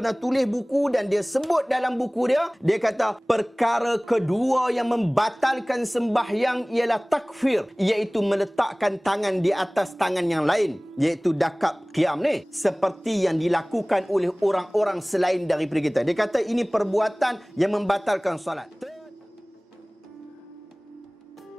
pernah tulis buku dan dia sebut dalam buku dia kata perkara kedua yang membatalkan sembahyang ialah takfir, iaitu meletakkan tangan di atas tangan yang lain, iaitu dakap qiyam ni, seperti yang dilakukan oleh orang-orang selain daripada kita. Dia kata ini perbuatan yang membatalkan solat.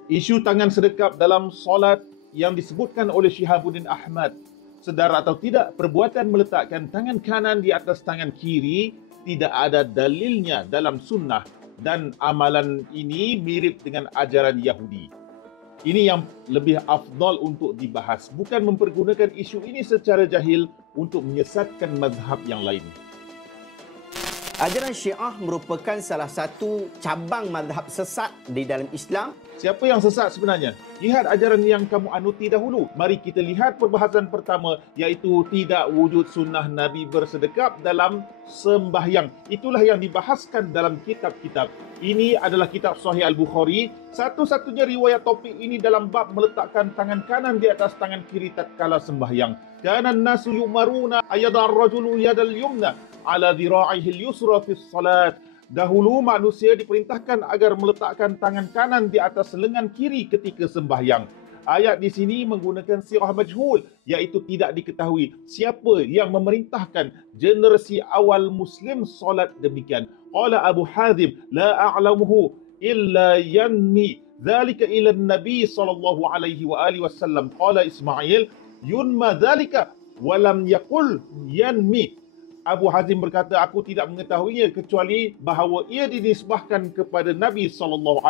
Isu tangan sedekap dalam solat yang disebutkan oleh Syihabuddin Ahmad, sedar atau tidak, perbuatan meletakkan tangan kanan di atas tangan kiri tidak ada dalilnya dalam sunnah, dan amalan ini mirip dengan ajaran Yahudi. Ini yang lebih afdal untuk dibahas, bukan mempergunakan isu ini secara jahil untuk menyesatkan mazhab yang lain. Ajaran Syiah merupakan salah satu cabang mazhab sesat di dalam Islam. Siapa yang sesat sebenarnya? Lihat ajaran yang kamu anuti dahulu. Mari kita lihat perbahasan pertama, iaitu tidak wujud sunnah Nabi bersedekap dalam sembahyang. Itulah yang dibahaskan dalam kitab-kitab. Ini adalah kitab Sahih Al-Bukhari. Satu-satunya riwayat topik ini dalam bab meletakkan tangan kanan di atas tangan kiri tatkala sembahyang. Kana an-nasu yu'maruna ayyadar rajulu yadal yumna ala dhira'ihi al-yusra fi salat. Dahulu manusia diperintahkan agar meletakkan tangan kanan di atas lengan kiri ketika sembahyang. Ayat di sini menggunakan sirah majhul, iaitu tidak diketahui siapa yang memerintahkan generasi awal Muslim solat demikian. Qala Abu Hazim, la a'lamuhu illa yanmi dhalika ila Nabi sallallahu alaihi wa alihi wasallam. Qala Ismail, yunma dhalika walam yaqul yanmi. Abu Hazim berkata, aku tidak mengetahuinya kecuali bahawa ia dinisbahkan kepada Nabi SAW.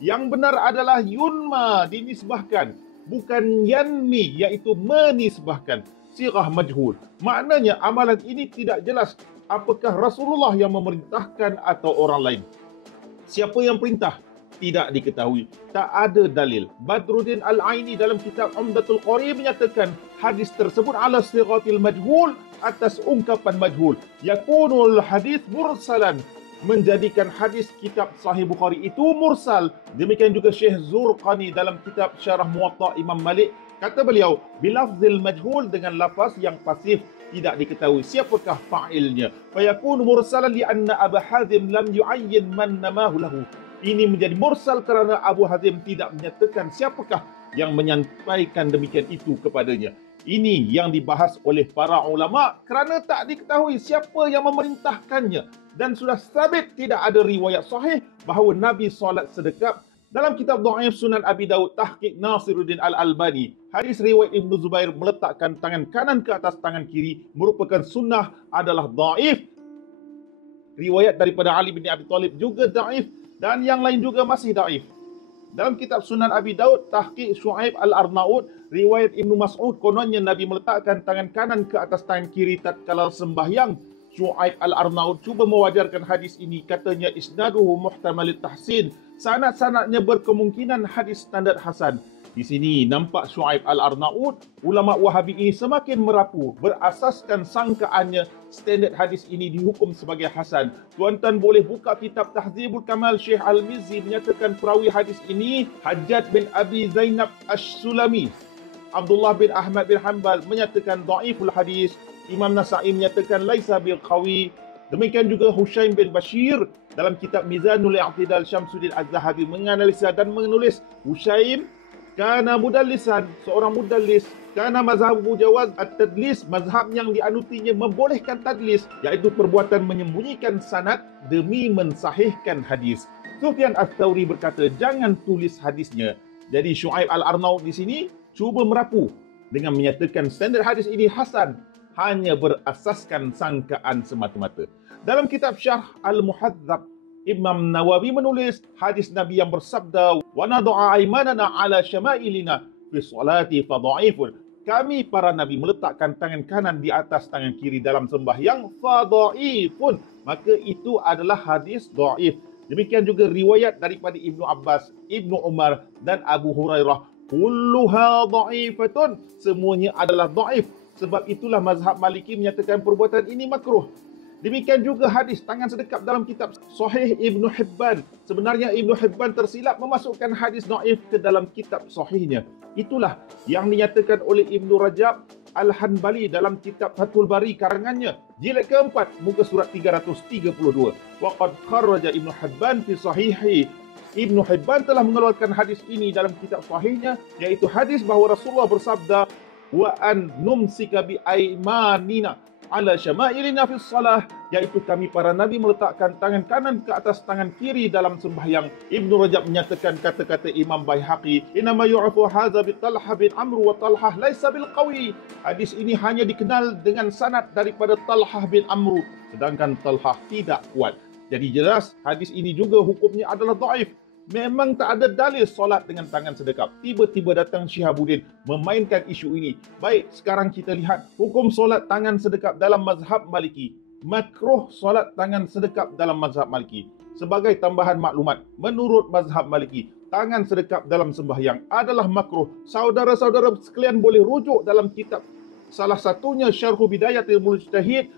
Yang benar adalah yunma, dinisbahkan, bukan yanmi, iaitu menisbahkan. Sirah majhul. Maknanya amalan ini tidak jelas apakah Rasulullah yang memerintahkan atau orang lain. Siapa yang perintah? Tidak diketahui. Tak ada dalil. Badruddin Al-Aini dalam kitab Umdatul Qari menyatakan hadis tersebut ala siratil majhul, atas ungkapan majhul. Yakunul hadis mursalan, menjadikan hadis kitab Sahih Bukhari itu mursal. Demikian juga Syekh Zurqani dalam kitab Syarah Muwatta Imam Malik. Kata beliau, bilafzil majhul, dengan lafaz yang pasif, tidak diketahui siapakah fa'ilnya. Fayakun mursalan li'anna Abu Hazim lam yu'ayyin man namahu lahu. Ini menjadi mursal kerana Abu Hazim tidak menyatakan siapakah yang menyampaikan demikian itu kepadanya. Ini yang dibahas oleh para ulama kerana tak diketahui siapa yang memerintahkannya, dan sudah sabit tidak ada riwayat sahih bahawa Nabi solat sedekap. Dalam kitab Dhaif Sunan Abi Daud Tahqiq Nasiruddin Al-Albani, hadis riwayat Ibn Zubair meletakkan tangan kanan ke atas tangan kiri merupakan sunnah adalah dhaif. Riwayat daripada Ali bin Abi Talib juga dhaif, dan yang lain juga masih dhaif. Dalam kitab Sunan Abi Daud Tahqiq Syu'aib Al-Arnaud, riwayat Ibnu Mas'ud, kononnya Nabi meletakkan tangan kanan ke atas tangan kiri tatkala sembahyang. Syu'aib Al-Arnaud cuba mewajarkan hadis ini, katanya isnaduhu muhtamalit tahsin, sanad-sanadnya berkemungkinan hadis standard hasan. Di sini nampak Syu'aib Al-Arnaud, ulama Wahabi ini semakin merapu berasaskan sangkaannya standard hadis ini dihukum sebagai hasan. Tuan-tuan boleh buka kitab Tahzibul Kamal, Syekh Al-Mizzi menyatakan perawi hadis ini Hajjaj bin Abi Zainab Ash-Sulami. Abdullah bin Ahmad bin Hanbal menyatakan dhaiful hadis. Imam Nasa'i menyatakan laisa bil qawi. Demikian juga Hushaim bin Bashir dalam kitab Mizanul I'tidal, Syamsuddin Az-Zahabi menganalisa dan menulis Hushaim kana mudallisan, seorang mudallis. Kana mazhabu jawaz at-tadlis, mazhab yang dianutinya membolehkan tadlis, iaitu perbuatan menyembunyikan sanad demi mensahihkan hadis. Sufyan Ats-Tsauri berkata, jangan tulis hadisnya. Jadi Syu'aib Al-Arnaud di sini cuba merapu dengan menyatakan standard hadis ini hasan, hanya berasaskan sangkaan semata-mata. Dalam kitab Syarh Al-Muhadzab, Imam Nawawi menulis hadis Nabi yang bersabda, wa nad'a aymanana ala syama'ilina fi sholati fa dha'ifun. Kami para nabi meletakkan tangan kanan di atas tangan kiri dalam sembahyang, fa dha'ifun, maka itu adalah hadis dhaif. Demikian juga riwayat daripada Ibnu Abbas, Ibnu Umar dan Abu Hurairah, kulluha dha'ifatun, semuanya adalah dhaif. Sebab itulah mazhab Maliki menyatakan perbuatan ini makruh. Demikian juga hadis tangan sedekap dalam kitab Sahih Ibnu Hibban. Sebenarnya Ibnu Hibban tersilap memasukkan hadis dhaif ke dalam kitab sahihnya. Itulah yang dinyatakan oleh Ibnu Rajab Al-Hanbali dalam kitab Fathul Bari karangannya, jilid keempat, muka surat 332. Waqad kharraja Ibnu Hibban fi sahihi. Ibnu Hibban telah mengeluarkan hadis ini dalam kitab sahihnya, iaitu hadis bahawa Rasulullah bersabda, wa an numsika bi aimanina ala syama'ilina fi salah, iaitu kami para nabi meletakkan tangan kanan ke atas tangan kiri dalam sembahyang. Ibnu Rajab menyatakan kata-kata Imam Baihaqi, inama yu'afu hadza bi Talha bin Amr wa Talha laisa bil qawi. Hadis ini hanya dikenal dengan sanad daripada Talha bin Amr, sedangkan Talha tidak kuat. Jadi jelas hadis ini juga hukumnya adalah dhaif. Memang tak ada dalil solat dengan tangan sedekap. Tiba-tiba datang Syihabuddin memainkan isu ini. Baik, sekarang kita lihat hukum solat tangan sedekap dalam mazhab Maliki. Makruh solat tangan sedekap dalam mazhab Maliki. Sebagai tambahan maklumat, menurut mazhab Maliki, tangan sedekap dalam sembahyang adalah makruh. Saudara-saudara sekalian boleh rujuk dalam kitab, salah satunya Syarhu Bidayatil Mujtahid,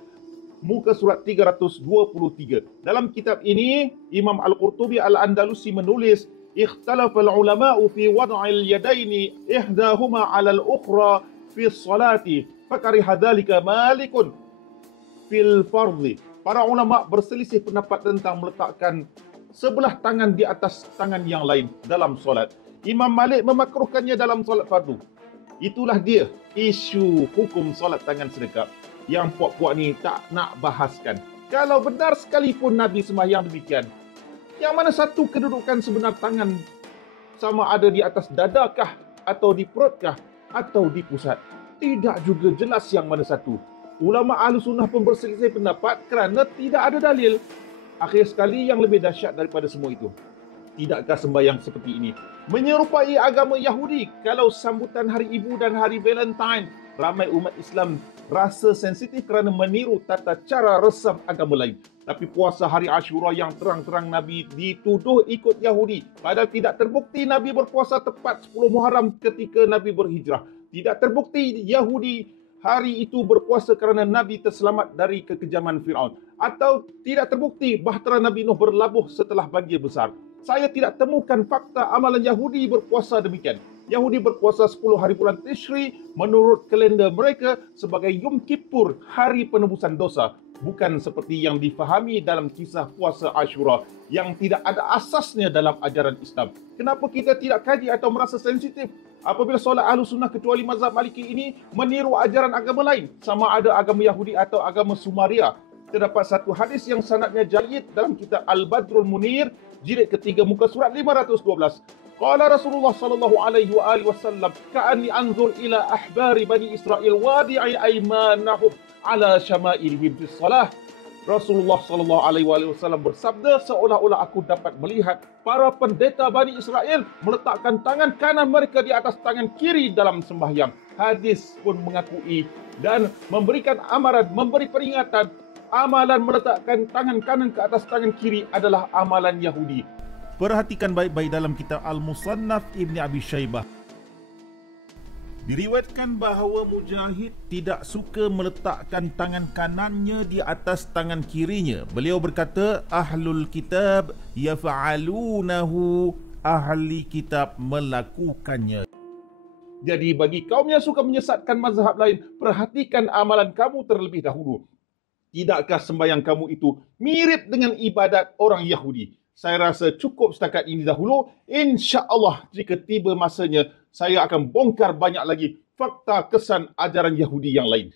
muka surat 323. Dalam kitab ini, Imam Al-Qurtubi Al-Andalusi menulis, ikhtalafal ulama'u fi wad'il yadaini ihdahuma 'ala al-ukhra fi salati, fakariha dhalika Malikun fil fardhi. Para ulama berselisih pendapat tentang meletakkan sebelah tangan di atas tangan yang lain dalam solat. Imam Malik memakruhkannya dalam solat fardu. Itulah dia isu hukum solat tangan sedekap yang puak-puak ni tak nak bahaskan. Kalau benar sekalipun Nabi sembahyang demikian, yang mana satu kedudukan sebenar tangan, sama ada di atas dadakah, atau di perutkah, atau di pusat? Tidak juga jelas yang mana satu. Ulama Ahlussunnah pun berselisih pendapat kerana tidak ada dalil. Akhir sekali, yang lebih dahsyat daripada semua itu, tidakkah sembahyang seperti ini menyerupai agama Yahudi? Kalau sambutan hari ibu dan hari Valentine, ramai umat Islam rasa sensitif kerana meniru tata cara resam agama lain. Tapi puasa hari Ashura yang terang-terang Nabi dituduh ikut Yahudi. Padahal tidak terbukti Nabi berpuasa tepat 10 Muharram ketika Nabi berhijrah. Tidak terbukti Yahudi hari itu berpuasa kerana Nabi terselamat dari kekejaman Fir'aun. Atau tidak terbukti bahtera Nabi Nuh berlabuh setelah banjir besar. Saya tidak temukan fakta amalan Yahudi berpuasa demikian. Yahudi berpuasa 10 hari bulan Tishri menurut kalender mereka sebagai Yom Kippur, hari penebusan dosa. Bukan seperti yang difahami dalam kisah puasa Ashura yang tidak ada asasnya dalam ajaran Islam. Kenapa kita tidak kaji atau merasa sensitif apabila solat Ahlussunnah kecuali mazhab Maliki ini meniru ajaran agama lain, sama ada agama Yahudi atau agama Sumaria? Terdapat satu hadis yang sanadnya jayyid dalam kitab Al-Badrul Munir, jilid ketiga, muka surat 512. Qala Rasulullah sallallahu alaihi wa alihi wasallam, ka'anni anzur ila ahbari bani Israel wadi'i aymanahum ala syama'ilihim fi shalah. Rasulullah sallallahu alaihi wasallam bersabda, seolah-olah aku dapat melihat para pendeta Bani Israel meletakkan tangan kanan mereka di atas tangan kiri dalam sembahyang. Hadis pun mengakui dan memberikan amaran, memberi peringatan, amalan meletakkan tangan kanan ke atas tangan kiri adalah amalan Yahudi. Perhatikan baik-baik dalam kitab Al-Musannaf Ibni Abi Shaybah. Diriwayatkan bahawa Mujahid tidak suka meletakkan tangan kanannya di atas tangan kirinya. Beliau berkata, Ahlul Kitab yafa'alunahu, ahli kitab melakukannya. Jadi bagi kaum yang suka menyesatkan mazhab lain, perhatikan amalan kamu terlebih dahulu. Tidakkah sembahyang kamu itu mirip dengan ibadat orang Yahudi? Saya rasa cukup setakat ini dahulu. InsyaAllah jika tiba masanya, saya akan bongkar banyak lagi fakta kesan ajaran Yahudi yang lain.